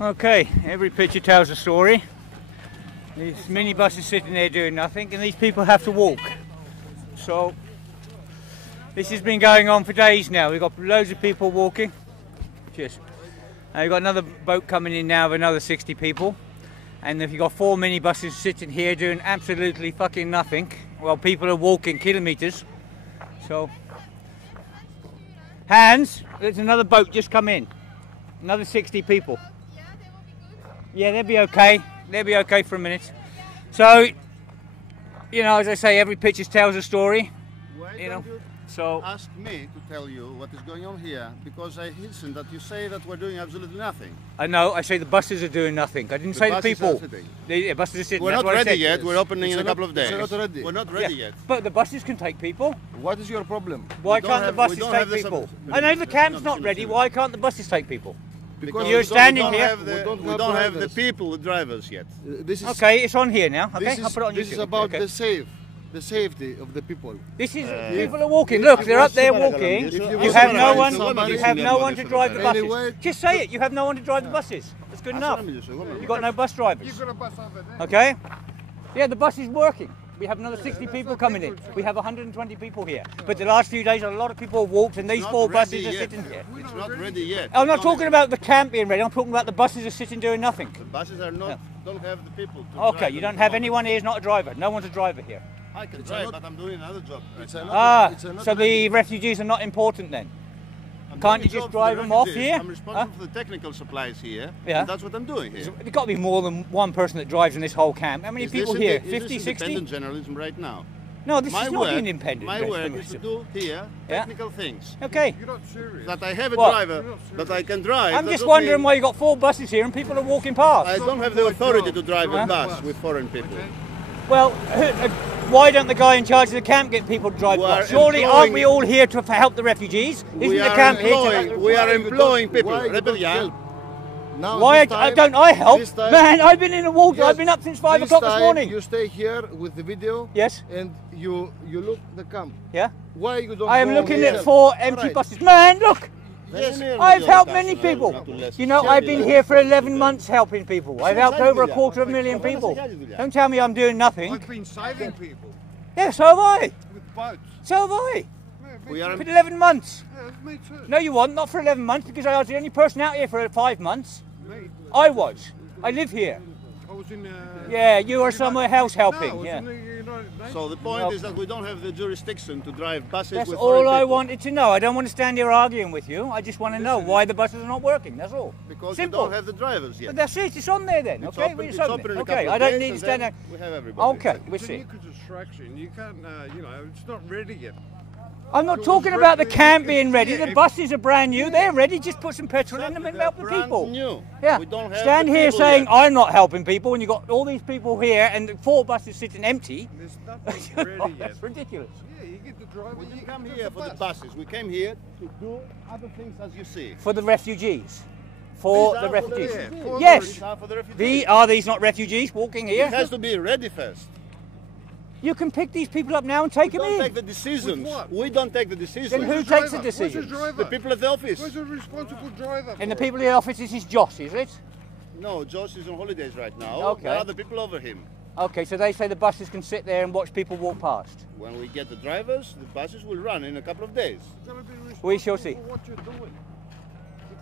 Okay, every picture tells a story. These minibuses sitting there doing nothing, and these people have to walk. So this has been going on for days now. We've got loads of people walking. Cheers. We've got another boat coming in now of another 60 people. And if you've got 4 minibuses sitting here doing absolutely fucking nothing, well, people are walking kilometres. So, Hans, there's another boat just come in. Another 60 people. Yeah, they'll be okay. They'll be okay for a minute. So, you know, as I say, every picture tells a story. Why you don't know, you so ask me to tell you what is going on here? Because I listen that you say that we're doing absolutely nothing. I know. I say the buses are doing nothing. I didn't say the people. The buses are sitting. We're That's not what I ready said. yet. We're opening in a couple of days. It's not ready. We're not ready yet. But the buses can take people. What is your problem? Why don't can't the have- buses we don't take have the people? sub- I know the camp's not ready. Why can't the buses take people? Because You're we don't- standing we don't here. have the- We don't have the drivers. people, the drivers yet. This is Okay, it's on here now. Okay, This is, I'll put it on this YouTube. is about Okay. the safety of the people. This is people are walking. Look, they're up there walking. If you You want have to no ride one. somebody- You have no one to drive the buses. Anyway- Just say it. You have no one to drive the buses. That's good enough. You've got no bus drivers. You've got a bus over there. Okay? Yeah, the bus is working. We have another 60 people coming in. We have 120 people here. But the last few days, a lot of people have walked, and these Not 4 buses ready are yet. sitting here. It's not ready yet. I'm not Don't talking even- about the camp being ready. I'm talking about the buses are sitting doing nothing. The buses are not. Don't have the people. To Okay, drive you them don't have at the anyone here who's not a driver. No one's a driver here. moment. I can drive, but I'm doing another job. It's a not- Ah, it's a not so ready. the refugees are not important then? I'm Can't doing you a just job for drive the them off refugees. here? I'm responsible for the technical supplies here. Yeah. And that's what I'm doing here. There's got to be more than one person that drives in this whole camp. How many Is people this here? inde- is 50, this 60? independent journalism right now. No, this My is not work, being independent. my work is to journalism. do here Yeah. technical things. Okay. You're not serious. That I have a What? driver, that I can drive. I'm that just doesn't wondering mean why you got 4 buses here and people are walking past. I don't have the authority to drive Huh? a bus with foreign people. Well, why don't the guy in charge of the camp get people to drive We bus? are Surely aren't we employing- all here to help the refugees? Isn't We the are camp here to employing, help? we are Why you don't- employing people. why you Repet, don't yeah. help? Now, Why this time- don't I help? this time- Man, I've been in the water. Yes, I've been up since 5 this o'clock this time morning. You stay here with the video. Yes. And you look the camp. Yeah. Why you don't? I am go looking here? at 4 empty Alright. buses. Man, look. Yes, I've helped many people. You know, I've been here for 11 months helping people. I've helped over 250,000 people. Don't tell me I'm doing nothing. I've been saving people Yeah, so have I. with boats. So have I. Yeah, We are For 11 months. me too. No, you weren't. Not for 11 months because I was the only person out here for 5 months. Me. I was. I live here. I was in. Yeah, you are somewhere else No, I helping. was Yeah. in the United Nations. So the point is that we don't have the jurisdiction to drive buses That's with all foreign I people. wanted to know. I don't want to stand here arguing with you. I just want to know why the buses are not working. That's all. Because Simple. we don't have the drivers yet. But that's it. It's on there then. It's Okay, open, it's it's open. open in a Okay, couple of I don't days need to and stand there. then we have everybody. Okay, we'll It's a see. nuclear distraction. You can't, you know, it's not ready yet. I'm not It was talking about the ready- camp being ready. yeah, The if- buses are brand new. They're ready. Just put some petrol in them and help the Brand people. New. Yeah. We don't have Stand the here people saying yet. I'm not helping people, and you've got all these people here, and 4 buses sitting empty. There's nothing ready yet. That's ridiculous. Yeah, you get the driver. We you didn't come get here for the bus. buses. We came here to do other things as you see. For the refugees. For These the are refugees. yeah, for the Yes. These are for the refugees. Are these not refugees walking It here? has to be ready first. You can pick these people up now and take We them don't in. take the decisions. With what? We don't take the decisions. Then who Where's takes the driver? decisions? Where's the driver? The people at the office. Where's the responsible driver? And the for it? people in the office, this is Josh, is it? No, Josh is on holidays right now. Okay. There are other people over him. Okay, so they say the buses can sit there and watch people walk past. When we get the drivers, the buses will run in a couple of days. You're gonna be We shall responsible see. for what you're doing.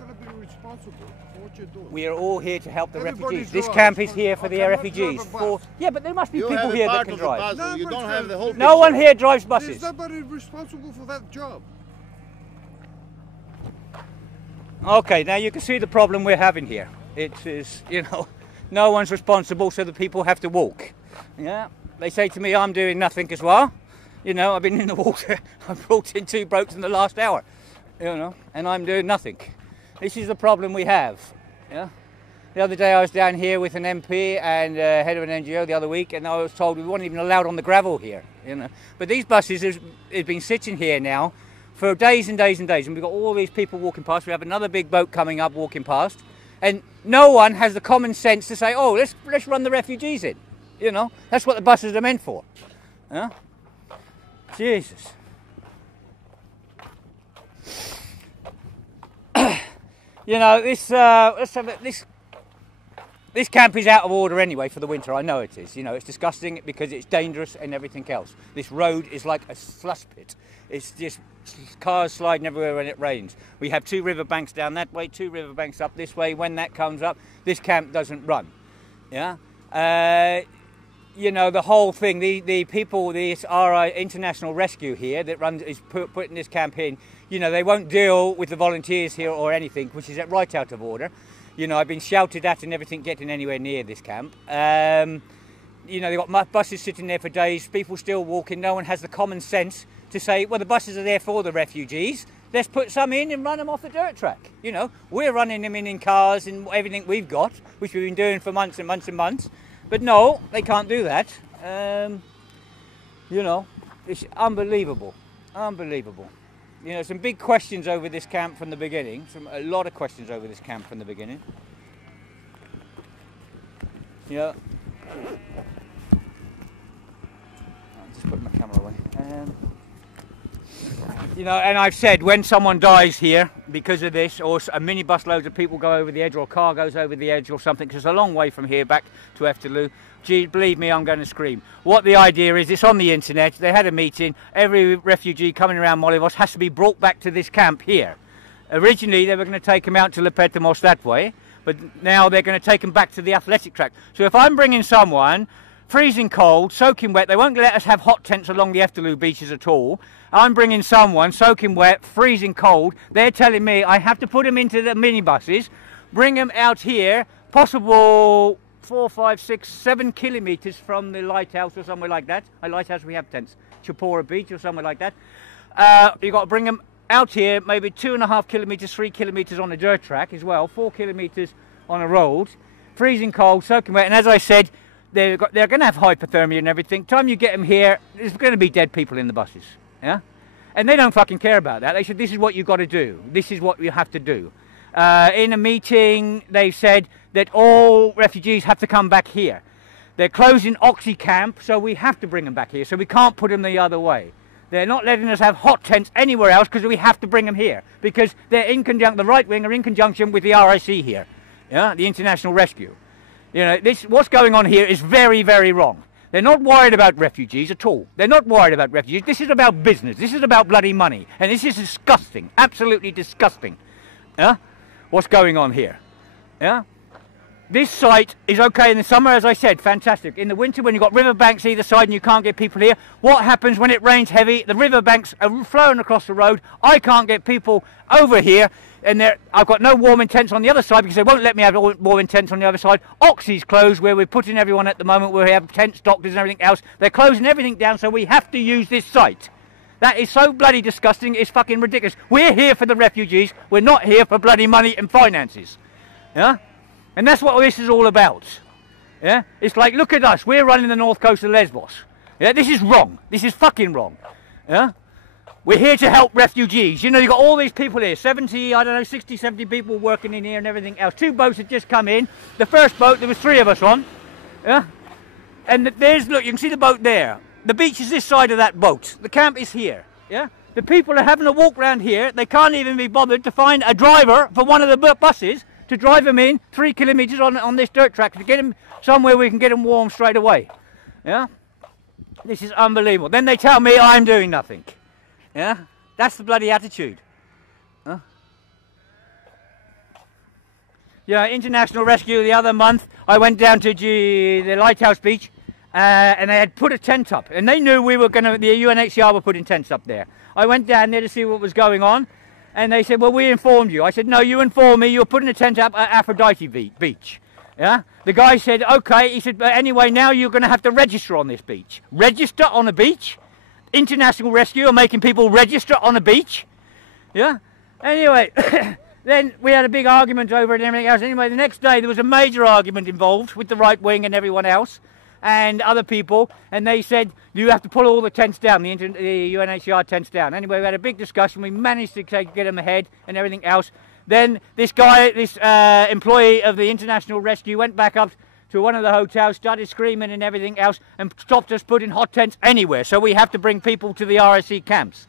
You're going to be responsible for what you're doing. We are all here to help the Everybody refugees. This drives, camp is but here for I the cannot refugees. drive a bus. Yeah, but there must be You people have a here that part can of the drive. puzzle. No, You but don't have the whole No one picture. here drives There's buses. nobody responsible for that job. Okay, now you can see the problem we're having here. It is, you know, no one's responsible, so the people have to walk. Yeah, they say to me, I'm doing nothing as well. You know, I've been in the water. I've brought in 2 boats in the last hour. You know, and I'm doing nothing. This is the problem we have. Yeah. The other day I was down here with an MP and head of an NGO the other week, and I was told we weren't even allowed on the gravel here. You know, but these buses have been sitting here now for days and days and days, and we've got all these people walking past. We have another big boat coming up walking past, and no one has the common sense to say, oh, let's run the refugees in. You know, that's what the buses are meant for. Yeah? Jesus. You know, this camp is out of order anyway for the winter. I know it is. You know, it's disgusting because it's dangerous and everything else. This road is like a slush pit. It's just cars sliding everywhere when it rains. We have 2 riverbanks down that way, 2 riverbanks up this way. When that comes up, this camp doesn't run. Yeah. You know, the whole thing, the people, this RI International Rescue here that is putting this camp in, you know, they won't deal with the volunteers here or anything, which is right out of order. You know, I've been shouted at and everything getting anywhere near this camp. You know, they've got buses sitting there for days, people still walking. No one has the common sense to say, well, the buses are there for the refugees. Let's put some in and run them off the dirt track. You know, we're running them in cars and everything we've got, which we've been doing for months and months and months. But no, they can't do that. You know, it's unbelievable, unbelievable. You know, some big questions over this camp from the beginning. A lot of questions over this camp from the beginning. You know, I'll just put my camera away. You know, and I've said when someone dies here because of this, or a minibus loads of people go over the edge, or a car goes over the edge or something, because it's a long way from here back to Efteluw, gee, believe me, I'm going to scream. What the idea is, it's on the internet, they had a meeting, every refugee coming around Molivos has to be brought back to this camp here. Originally they were going to take them out to Lepetamos that way, but now they're going to take them back to the athletic track. So if I'm bringing someone freezing cold, soaking wet, they won't let us have hot tents along the Efteluw beaches at all. I'm bringing someone soaking wet, freezing cold. They're telling me I have to put them into the minibuses, bring them out here, possible 4, 5, 6, 7 kilometres from the lighthouse or somewhere like that. A lighthouse, we have tents. Chapora Beach or somewhere like that. You've got to bring them out here, maybe 2.5 kilometres, 3 kilometres on a dirt track as well, 4 kilometres on a road, freezing cold, soaking wet. And as I said, they're going to have hypothermia and everything. Time you get them here, there's going to be dead people in the buses. Yeah, and they don't fucking care about that. They said, this is what you've got to do. This is what you have to do. In a meeting, they said that all refugees have to come back here. They're closing Oxy camp, so we have to bring them back here. So we can't put them the other way. They're not letting us have hot tents anywhere else because we have to bring them here. Because they're in conjunction, the right wing are in conjunction with the RIC here. Yeah, the International Rescue. You know, what's going on here is very, very wrong. They're not worried about refugees at all. They're not worried about refugees. This is about business. This is about bloody money. And this is disgusting. Absolutely disgusting. Yeah? What's going on here? Yeah? This site is okay in the summer, as I said, fantastic. In the winter, when you've got riverbanks either side and you can't get people here, what happens when it rains heavy? The riverbanks are flowing across the road. I can't get people over here. And I've got no warming tents on the other side because they won't let me have warming tents on the other side. Oxy's closed, where we're putting everyone at the moment, where we have tents, doctors and everything else. They're closing everything down, so we have to use this site. That is so bloody disgusting, it's fucking ridiculous. We're here for the refugees, we're not here for bloody money and finances. Yeah? And that's what this is all about. Yeah? It's like, look at us, we're running the north coast of Lesbos. Yeah? This is wrong. This is fucking wrong. Yeah? We're here to help refugees. You know, you've got all these people here, 70, I don't know, 60, 70 people working in here and everything else. 2 boats had just come in. The first boat, there was 3 of us on. Yeah? And look, you can see the boat there. The beach is this side of that boat. The camp is here. Yeah? The people are having a walk around here. They can't even be bothered to find a driver for one of the buses to drive them in 3 kilometres on this dirt track to get them somewhere we can get them warm straight away. Yeah? This is unbelievable. Then they tell me I'm doing nothing. Yeah, that's the bloody attitude. Huh? Yeah, International Rescue the other month, I went down to the Lighthouse Beach and they had put a tent up. And they knew we were going to, the UNHCR were putting tents up there. I went down there to see what was going on. And they said, well, we informed you. I said, no, you informed me. You're putting a tent up at Aphrodite Beach. Yeah? The guy said, okay. He said, but anyway, now you're going to have to register on this beach. Register on a beach? International Rescue are making people register on a beach. Yeah. Anyway, then we had a big argument over it and everything else. Anyway, the next day there was a major argument involved with the right wing and everyone else and other people. And they said, you have to pull all the tents down, the UNHCR tents down. Anyway, we had a big discussion. We managed to get them ahead and everything else. Then this guy, this employee of the International Rescue went back up to one of the hotels, started screaming and everything else, and stopped us putting hot tents anywhere. So we have to bring people to the RSC camps.